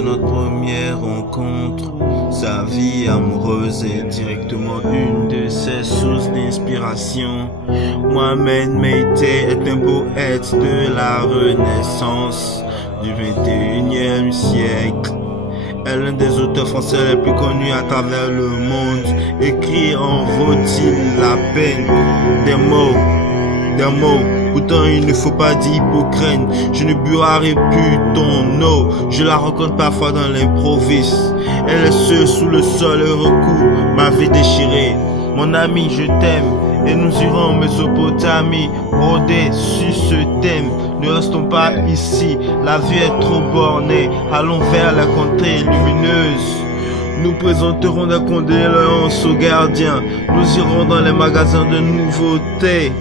de notre première rencontre. Sa vie amoureuse est directement une de ses sources d'inspiration. Mohamed Meïté est un poète de la Renaissance du 21e siècle. Elle est l'un des auteurs français les plus connus à travers le monde. Écrit en vaut-il la peine des mots. Pourtant il ne faut pas dire hypocrite. Je ne boirai plus ton eau. Je la rencontre parfois dans l'improviste. Elle est seule sous le sol et recouvre ma vie déchirée. Mon ami, je t'aime. Et nous irons en Mésopotamie, rôder sur ce thème. Ne restons pas ici, la vie est trop bornée. Allons vers la contrée lumineuse. Nous présenterons des condoléances aux gardiens. Nous irons dans les magasins de nouveautés,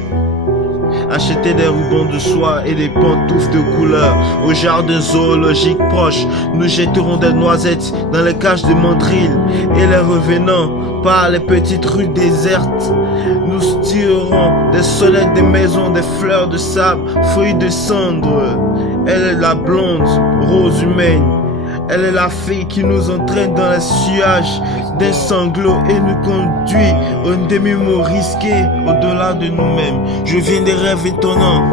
acheter des rubans de soie et des pantoufles de couleur. Au jardin zoologique proche, nous jetterons des noisettes dans les cages de mandrilles. Et les revenants par les petites rues désertes, nous tirerons des sonnettes des maisons, des fleurs de sable, fruits de cendre. Elle est la blonde, rose humaine. Elle est la fille qui nous entraîne dans les sillage des sanglots et nous conduit au demi-mot risqué au-delà de nous-mêmes. Je viens des rêves étonnants,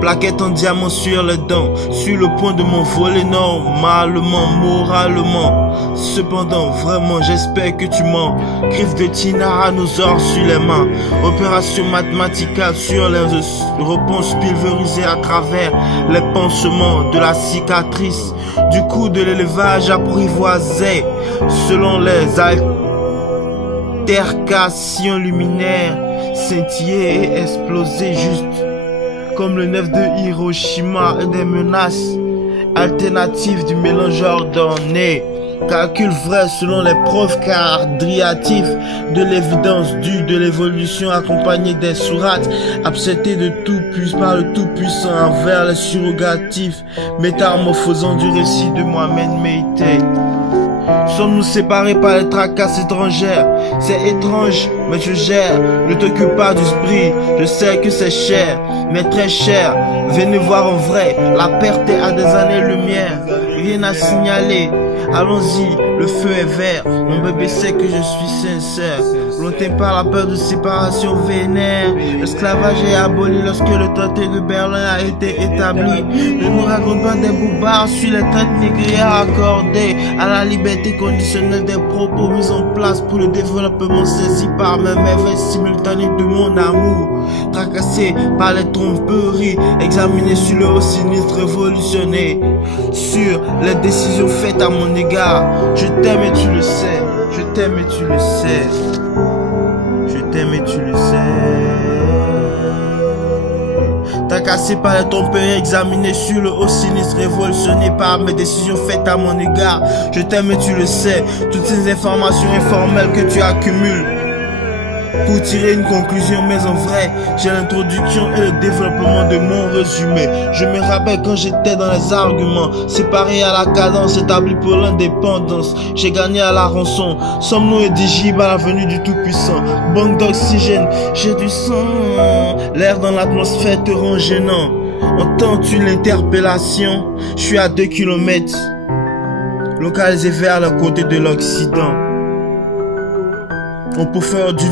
plaquettes en diamant sur les dents, sur le point de m'envoler normalement, moralement. Cependant, vraiment, j'espère que tu mens. Griffe de tyrannosaure sur les mains, opération mathématicale sur les réponses pulvérisées à travers les pansements de la cicatrice. Du coup de l'élevage apprivoisé, selon les altercations luminaires, scintiller et exploser juste comme le 9 de Hiroshima et des menaces alternatives du mélange ordonné. Calcul vrai selon les preuves quadriatives de l'évidence due de l'évolution accompagnée des sourates absétées de tout par le Tout-Puissant envers les surrogatifs métamorphosant du récit de Mohamed Meïté. Sommes-nous séparés par les tracasses étrangères? C'est étrange, mais je gère. Ne t'occupe pas du sprit, je sais que c'est cher, mais très cher. Venez voir en vrai, la perte est à des années-lumière. Rien à signaler, allons-y, le feu est vert. Mon bébé sait que je suis sincère. Lointain par la peur de séparation vénère. L'esclavage est aboli lorsque le traité de Berlin a été établi. Ne nous raconte pas des boubards sur les traites négrières accordées à la liberté conditionnelle des propos mis en place pour le développement saisi par mes merveilles simultanées de mon amour. Tracassé par les tromperies, examiné sur le haut sinistre révolutionné, sur les décisions faites à mon égard. Je t'aime et tu le sais, je t'aime et tu le sais, je t'aime et tu le sais. Tracassé par les tromperies, examiné sur le haut sinistre, révolutionné par mes décisions faites à mon égard. Je t'aime et tu le sais, toutes ces informations informelles que tu accumules pour tirer une conclusion, mais en vrai, j'ai l'introduction et le développement de mon résumé. Je me rappelle quand j'étais dans les arguments, séparés à la cadence établie pour l'indépendance. J'ai gagné à la rançon. Sommes-nous éligibles à la venue du Tout-Puissant? Banque d'oxygène, j'ai du sang. L'air dans l'atmosphère te rend gênant. Entends-tu l'interpellation? Je suis à 2 km, localisé vers le côté de l'Occident. On peut faire du